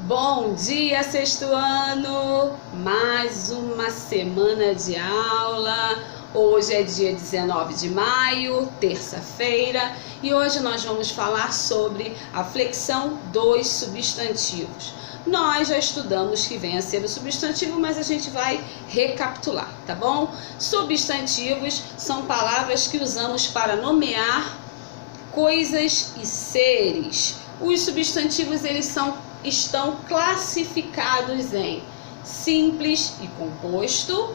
Bom dia, sexto ano! Mais uma semana de aula. Hoje é dia 19 de maio, terça-feira, e hoje nós vamos falar sobre a flexão dos substantivos. Nós já estudamos que vem a ser o substantivo, mas a gente vai recapitular, tá bom? Substantivos são palavras que usamos para nomear coisas e seres. Os substantivos estão classificados em simples e composto,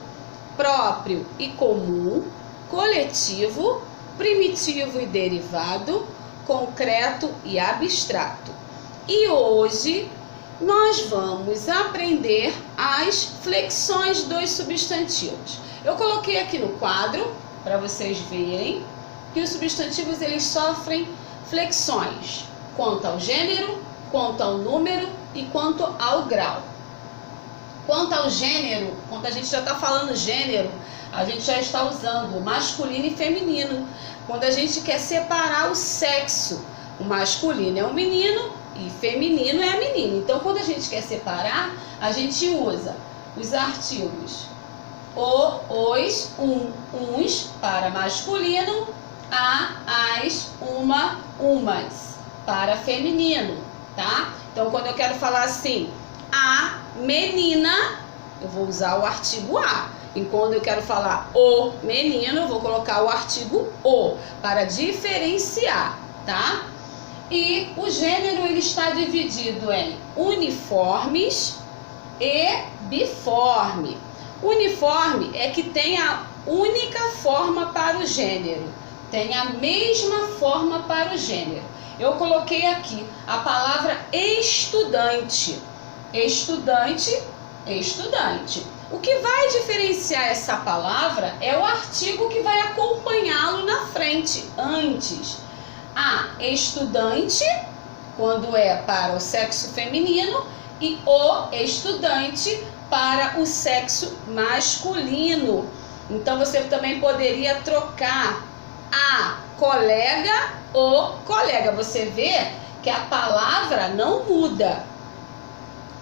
próprio e comum, coletivo, primitivo e derivado, concreto e abstrato. E hoje nós vamos aprender as flexões dos substantivos. Eu coloquei aqui no quadro para vocês verem que os substantivos eles sofrem flexões quanto ao gênero, quanto ao número e quanto ao grau. Quanto ao gênero, quando a gente já está falando gênero, a gente já está usando masculino e feminino. Quando a gente quer separar o sexo, o masculino é o menino e feminino é a menina. Então, quando a gente quer separar, a gente usa os artigos o, os, uns para masculino, a, as, uma, umas para feminino, tá? Então, quando eu quero falar assim, a menina, eu vou usar o artigo a. E quando eu quero falar o menino, eu vou colocar o artigo o, para diferenciar, tá? E o gênero, ele está dividido em uniformes e biforme. Uniforme é que tem a única forma para o gênero, tem a mesma forma para o gênero. Eu coloquei aqui a palavra estudante. Estudante, estudante. O que vai diferenciar essa palavra é o artigo que vai acompanhá-lo na frente, antes. A estudante, quando é para o sexo feminino, e o estudante para o sexo masculino. Então, você também poderia trocar a colega, o colega. Você vê que a palavra não muda,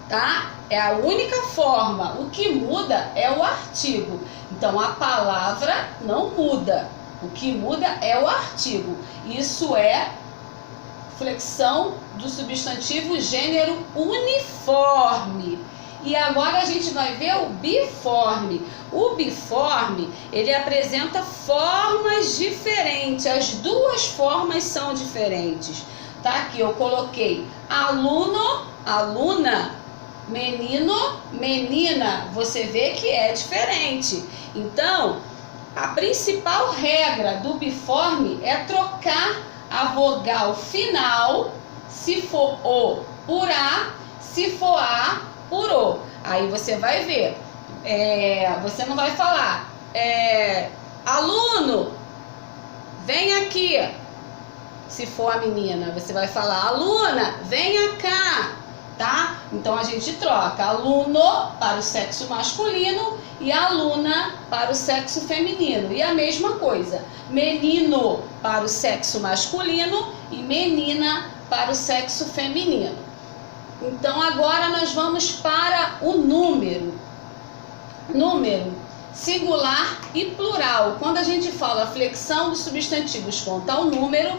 tá? É a única forma. O que muda é o artigo. Então, a palavra não muda. O que muda é o artigo. Isso é flexão do substantivo gênero uniforme. E agora a gente vai ver o biforme. O biforme, ele apresenta formas diferentes. As duas formas são diferentes. Tá? Aqui eu coloquei aluno, aluna, menino, menina. Você vê que é diferente. Então, a principal regra do biforme é trocar a vogal final, se for o, por a, se for a, por o. Aí você vai ver, você não vai falar, aluno, vem aqui. Se for a menina, você vai falar, aluna, venha cá, tá? Então a gente troca aluno para o sexo masculino e aluna para o sexo feminino. E a mesma coisa, menino para o sexo masculino e menina para o sexo feminino. Então agora nós vamos para o número. Número, singular e plural. Quando a gente fala flexão dos substantivos quanto ao número,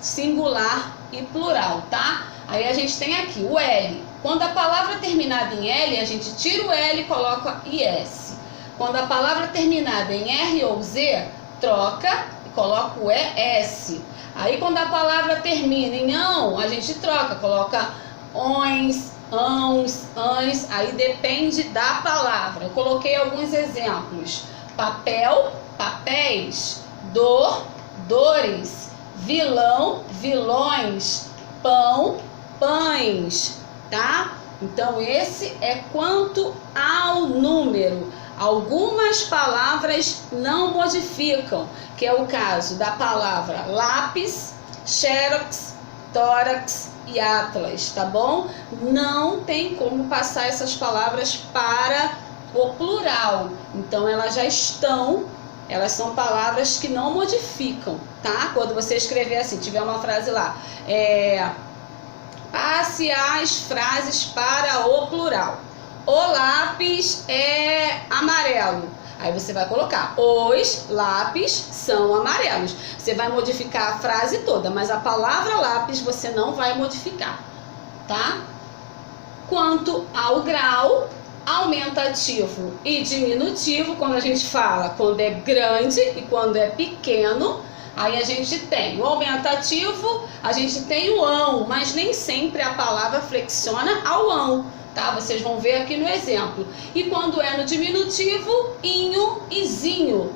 singular e plural, tá? Aí a gente tem aqui o L. Quando a palavra terminada em L, a gente tira o L e coloca IS. Quando a palavra terminada em R ou Z, troca e coloca o ES. Aí quando a palavra termina em ão, a gente troca, coloca ons, ãos, ãs. Aí depende da palavra. Eu coloquei alguns exemplos. Papel, papéis. Dor, dores. Vilão, vilões. Pão, pães, tá? Então, esse é quanto ao número. Algumas palavras não modificam, que é o caso da palavra lápis, xerox, tórax e atlas, tá bom? Não tem como passar essas palavras para o plural. Então, elas são palavras que não modificam, tá? Quando você escrever assim, tiver uma frase lá, Passe as frases para o plural. O lápis é amarelo. Aí você vai colocar: os lápis são amarelos. Você vai modificar a frase toda, mas a palavra lápis você não vai modificar, tá? Quanto ao grau, aumentativo e diminutivo, quando a gente fala quando é grande e quando é pequeno, aí a gente tem o aumentativo, a gente tem o ão, mas nem sempre a palavra flexiona ao ão, tá? Vocês vão ver aqui no exemplo. E quando é no diminutivo, inho e zinho.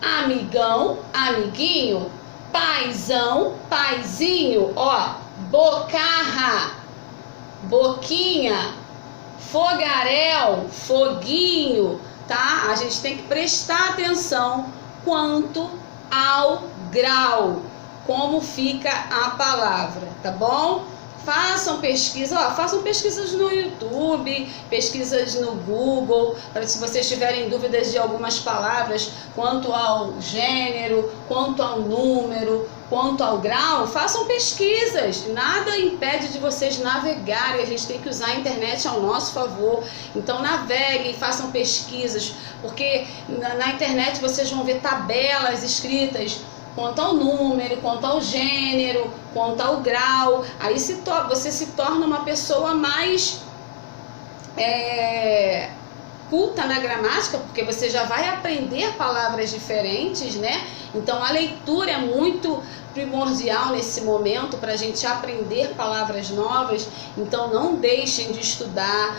Amigão, amiguinho. Paizão, paizinho. Ó, bocarra, boquinha. Fogaréu, foguinho, tá? A gente tem que prestar atenção quanto ao grau, como fica a palavra, tá bom? Façam pesquisa, façam pesquisas no YouTube, pesquisas no Google, para se vocês tiverem dúvidas de algumas palavras, quanto ao gênero, quanto ao número, quanto ao grau, façam pesquisas. Nada impede de vocês navegarem, a gente tem que usar a internet ao nosso favor. Então naveguem, façam pesquisas, porque na internet vocês vão ver tabelas escritas quanto ao número, quanto ao gênero, quanto ao grau. Aí você se torna uma pessoa mais culta na gramática, porque você já vai aprender palavras diferentes, né? Então a leitura é muito primordial nesse momento para a gente aprender palavras novas. Então não deixem de estudar,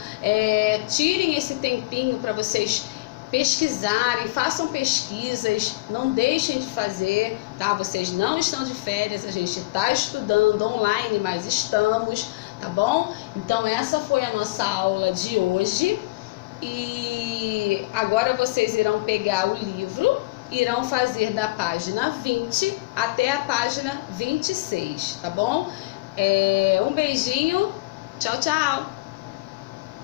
tirem esse tempinho para vocês pesquisarem, façam pesquisas, não deixem de fazer, tá? Vocês não estão de férias, a gente está estudando online, mas estamos, tá bom? Então essa foi a nossa aula de hoje e agora vocês irão pegar o livro, irão fazer da página 20 até a página 26, tá bom? Um beijinho, tchau, tchau!